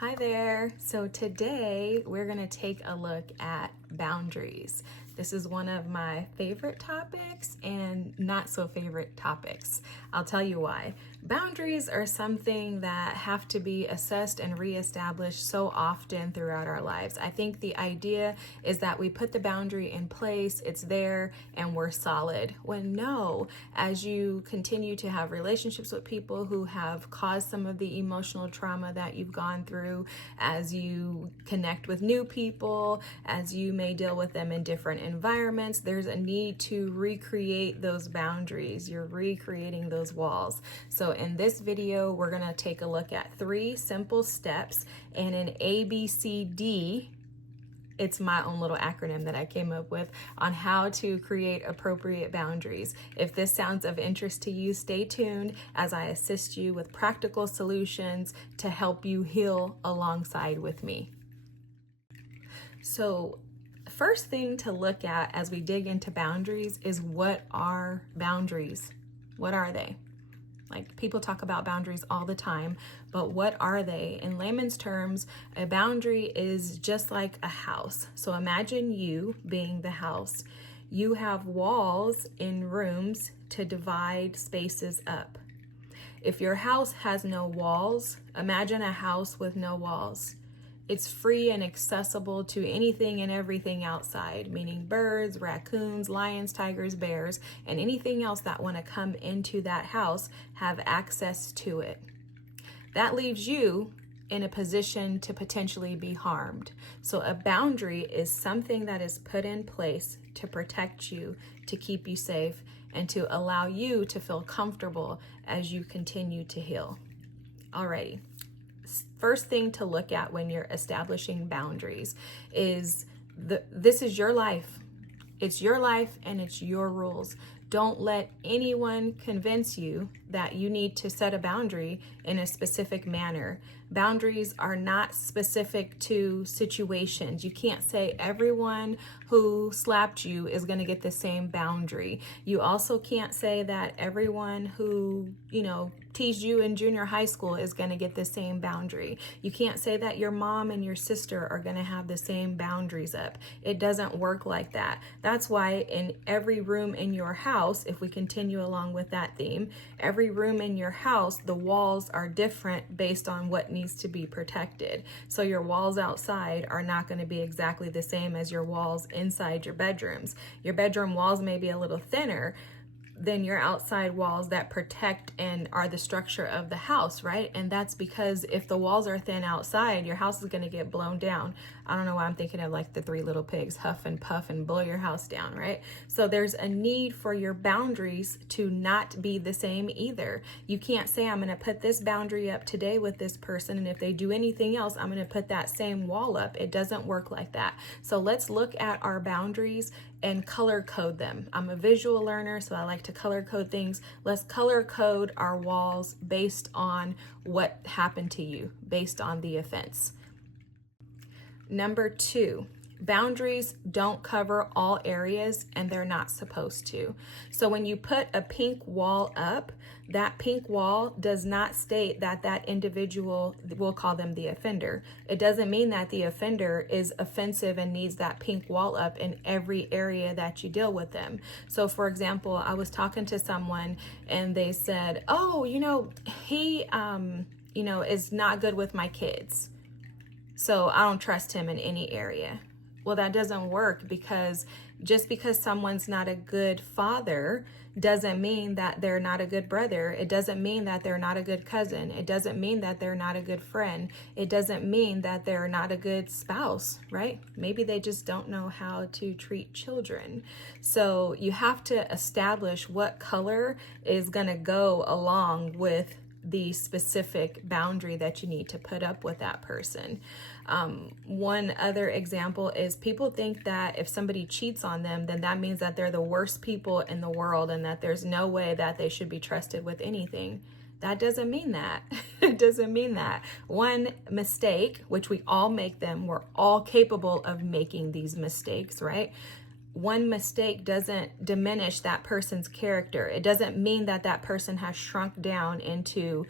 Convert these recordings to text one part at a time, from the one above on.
Hi there. So today we're going to take a look at boundaries. This is one of my favorite topics and not so favorite topics. I'll tell you why. Boundaries are something that have to be assessed and reestablished so often throughout our lives. I think the idea is that we put the boundary in place, it's there, and we're solid. When no, as you continue to have relationships with people who have caused some of the emotional trauma that you've gone through, as you connect with new people, as you may deal with them in different environments, there's a need to recreate those boundaries. You're recreating those walls. So in this video, we're going to take a look at 3 simple steps and an ABCD. It's my own little acronym that I came up with on how to create appropriate boundaries. If this sounds of interest to you, stay tuned as I assist you with practical solutions to help you heal alongside with me. So, first thing to look at as we dig into boundaries is, what are boundaries? What are they? Like, people talk about boundaries all the time, but what are they? In layman's terms, a boundary is just like a house. So imagine you being the house. You have walls in rooms to divide spaces up. If your house has no walls, imagine a house with no walls. It's free and accessible to anything and everything outside, meaning birds, raccoons, lions, tigers, bears, and anything else that want to come into that house have access to it. That leaves you in a position to potentially be harmed. So a boundary is something that is put in place to protect you, to keep you safe, and to allow you to feel comfortable as you continue to heal. Alrighty. First thing to look at when you're establishing boundaries is this is your life. It's your life and it's your rules. Don't let anyone convince you that you need to set a boundary in a specific manner. Boundaries are not specific to situations. You can't say everyone who slapped you is going to get the same boundary. You also can't say that everyone who, teased you in junior high school is going to get the same boundary. You can't say that your mom and your sister are going to have the same boundaries up. It doesn't work like that. That's why in every room in your house, if we continue along with that theme, every room in your house, the walls are different based on what needs to be protected. So your walls outside are not going to be exactly the same as your walls inside your bedrooms. Your bedroom walls may be a little thinner than your outside walls that protect and are the structure of the house, right? And that's because if the walls are thin outside, your house is going to get blown down. I don't know why I'm thinking of like the 3 little pigs, huff and puff and blow your house down, right? So there's a need for your boundaries to not be the same either. You can't say, I'm going to put this boundary up today with this person, and if they do anything else, I'm going to put that same wall up. It doesn't work like that. So let's look at our boundaries and color code them. I'm a visual learner, so I like to color code things. Let's color code our walls based on what happened to you, based on the offense. Number 2, boundaries don't cover all areas and they're not supposed to. So when you put a pink wall up, that pink wall does not state that that individual, we'll call them the offender. It doesn't mean that the offender is offensive and needs that pink wall up in every area that you deal with them. So for example, I was talking to someone and they said, oh, he, is not good with my kids, so I don't trust him in any area. Well, that doesn't work, because just because someone's not a good father doesn't mean that they're not a good brother. It doesn't mean that they're not a good cousin. It doesn't mean that they're not a good friend. It doesn't mean that they're not a good spouse, right? Maybe they just don't know how to treat children. So you have to establish what color is going to go along with the specific boundary that you need to put up with that person. One other example is, people think that if somebody cheats on them, then that means that they're the worst people in the world and that there's no way that they should be trusted with anything. That doesn't mean that. It doesn't mean that. One mistake, which we all make them, we're all capable of making these mistakes, right? one mistake doesn't diminish that person's character. It doesn't mean that that person has shrunk down into,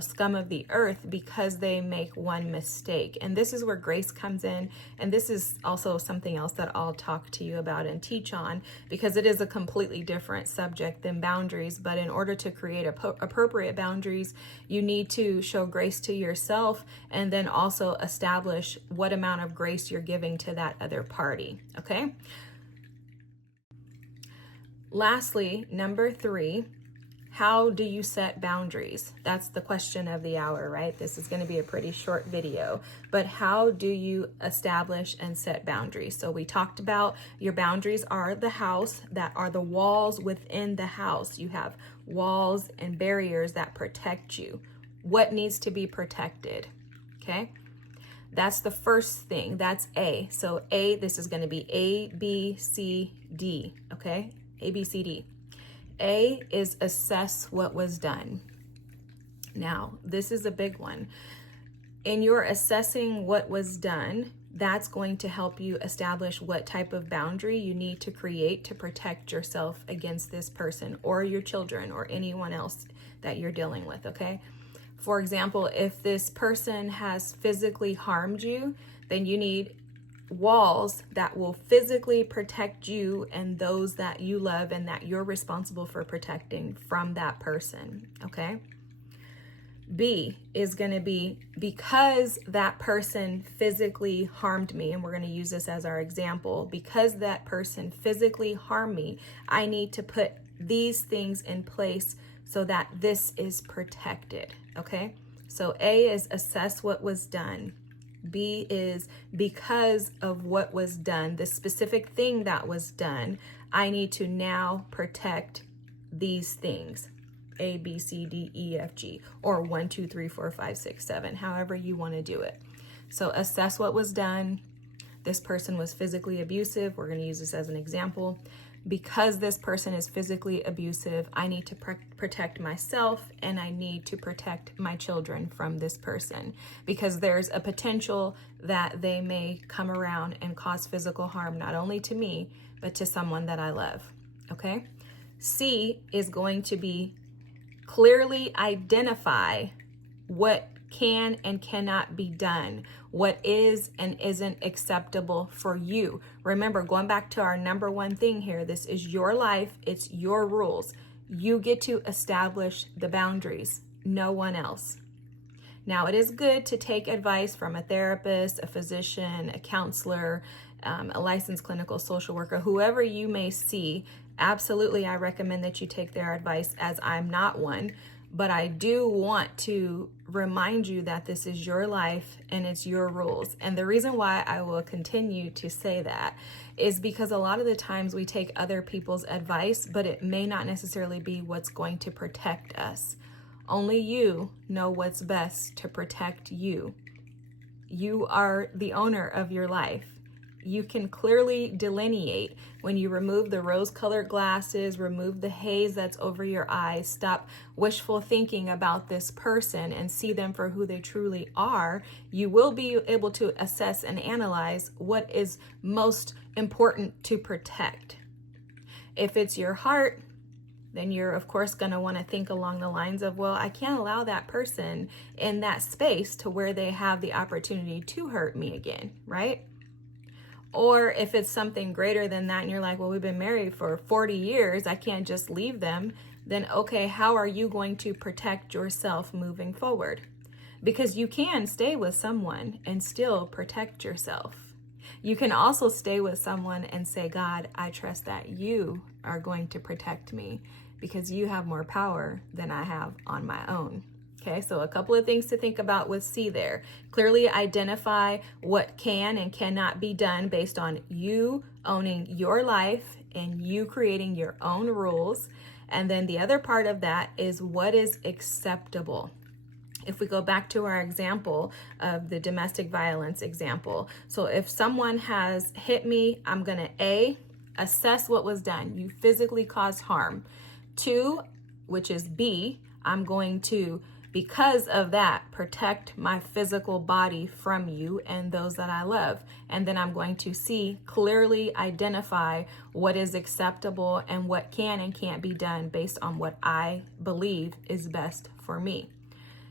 scum of the earth because they make one mistake. And this is where grace comes in. And this is also something else that I'll talk to you about and teach on, because it is a completely different subject than boundaries. But in order to create appropriate boundaries, you need to show grace to yourself and then also establish what amount of grace you're giving to that other party. Okay? Lastly, number 3, how do you set boundaries? That's the question of the hour, right? This is going to be a pretty short video, but how do you establish and set boundaries? So we talked about your boundaries are the house, that are the walls within the house. You have walls and barriers that protect you. What needs to be protected? Okay. That's the first thing. That's A. So A, this is going to be A, B, C, D. Okay. A, B, C, D. A is assess what was done. Now, this is a big one. In your assessing what was done, that's going to help you establish what type of boundary you need to create to protect yourself against this person or your children or anyone else that you're dealing with, okay? For example, if this person has physically harmed you, then you need walls that will physically protect you and those that you love and that you're responsible for protecting from that person, okay? B is going to be because that person physically harmed me, and we're going to use this as our example, because that person physically harmed me, I need to put these things in place so that this is protected, okay? So A is assess what was done. B is because of what was done, the specific thing that was done, I need to now protect these things. A, B, C, D, E, F, G, or 1, 2, 3, 4, 5, 6, 7, however you want to do it. So assess what was done. This person was physically abusive. We're going to use this as an example. Because this person is physically abusive, I need to protect myself and I need to protect my children from this person, because there's a potential that they may come around and cause physical harm, not only to me, but to someone that I love, okay? C is going to be clearly identify what can and cannot be done, what is and isn't acceptable for you. Remember, going back to our number one thing here, this is your life, it's your rules. You get to establish the boundaries, no one else. Now, it is good to take advice from a therapist, a physician, a counselor, a licensed clinical social worker, whoever you may see. Absolutely, I recommend that you take their advice, as I'm not one. But I do want to remind you that this is your life and it's your rules. And the reason why I will continue to say that is because a lot of the times we take other people's advice, but it may not necessarily be what's going to protect us. Only you know what's best to protect you. You are the owner of your life. You can clearly delineate when you remove the rose-colored glasses, remove the haze that's over your eyes, stop wishful thinking about this person and see them for who they truly are. You will be able to assess and analyze what is most important to protect. If it's your heart, then you're of course going to want to think along the lines of, well, I can't allow that person in that space to where they have the opportunity to hurt me again, right? Or if it's something greater than that and you're like, well, we've been married for 40 years, I can't just leave them, then okay, how are you going to protect yourself moving forward? Because you can stay with someone and still protect yourself. You can also stay with someone and say, God, I trust that you are going to protect me because you have more power than I have on my own. Okay, so a couple of things to think about with C there. Clearly identify what can and cannot be done based on you owning your life and you creating your own rules. And then the other part of that is what is acceptable. If we go back to our example of the domestic violence example. So if someone has hit me, I'm going to A, assess what was done. You physically caused harm. 2, which is B, I'm going to Because of that, protect my physical body from you and those that I love. And then I'm going to clearly identify what is acceptable and what can and can't be done based on what I believe is best for me.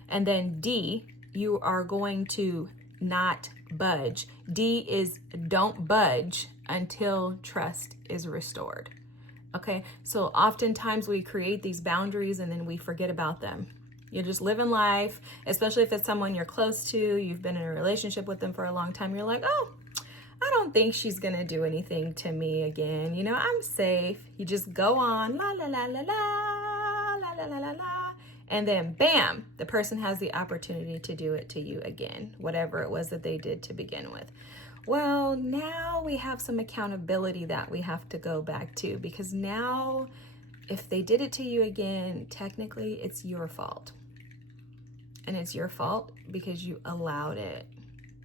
And then D, you are going to not budge. D is don't budge until trust is restored. Okay, so oftentimes we create these boundaries and then we forget about them. You're just living life, especially if it's someone you're close to, you've been in a relationship with them for a long time. You're like, oh, I don't think she's going to do anything to me again. You know, I'm safe. You just go on, la, la, la, la, la, la, la, la, la, la. And then bam, the person has the opportunity to do it to you again, whatever it was that they did to begin with. Well, now we have some accountability that we have to go back to, because now if they did it to you again, technically it's your fault. And it's your fault because you allowed it.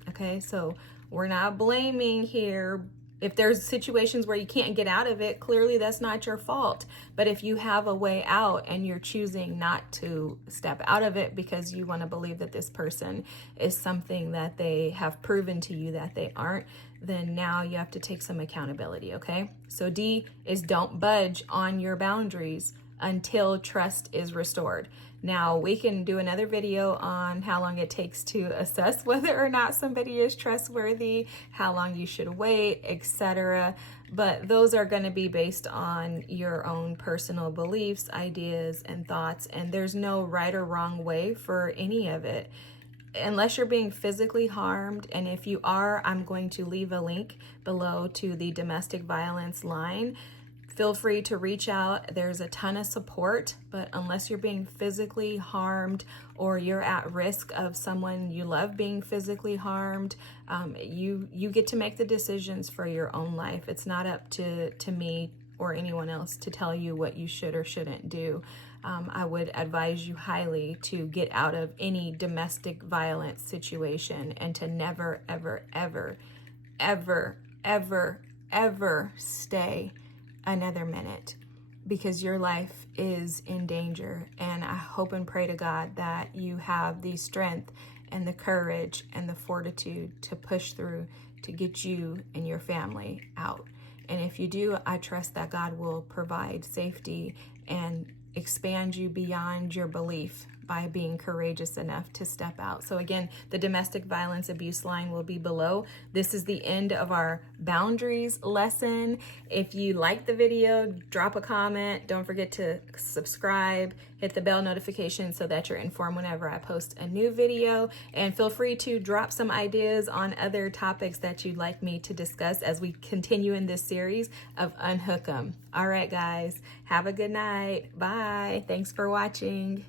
Okay, so we're not blaming here. If there's situations where you can't get out of it, clearly that's not your fault. But if you have a way out and you're choosing not to step out of it because you want to believe that this person is something that they have proven to you that they aren't, then now you have to take some accountability, okay? So D is don't budge on your boundaries until trust is restored. Now, we can do another video on how long it takes to assess whether or not somebody is trustworthy, how long you should wait, etc. But those are going to be based on your own personal beliefs, ideas, and thoughts, and there's no right or wrong way for any of it. Unless you're being physically harmed, and if you are, I'm going to leave a link below to the domestic violence line. Feel free to reach out. There's a ton of support, but unless you're being physically harmed or you're at risk of someone you love being physically harmed, you get to make the decisions for your own life. It's not up to me or anyone else to tell you what you should or shouldn't do. I would advise you highly to get out of any domestic violence situation and to never, ever, ever, ever, ever, ever stay another minute, because your life is in danger. And I hope and pray to God that you have the strength and the courage and the fortitude to push through to get you and your family out. And if you do, I trust that God will provide safety and expand you beyond your belief by being courageous enough to step out. So again, the domestic violence abuse line will be below. This is the end of our boundaries lesson. If you like the video, drop a comment. Don't forget to subscribe, hit the bell notification so that you're informed whenever I post a new video. And feel free to drop some ideas on other topics that you'd like me to discuss as we continue in this series of Unhook 'em. All right, guys, have a good night. Bye. Thanks for watching.